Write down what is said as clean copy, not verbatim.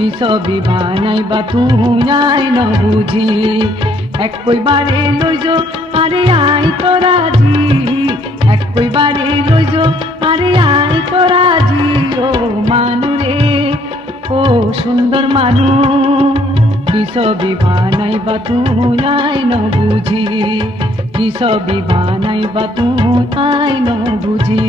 কি ছবি বানাইবা তুই আই ন বুঝি এক কইবারে লইজ আরে আই তো রাজি এক কইবারে লইজ আরে আই তো রাজি ও মানুরে ও সুন্দর মানু কি ছবি বানাইবা তুই আই ন বুঝি কি ছবি বানাইবা তুই আই ন বুঝি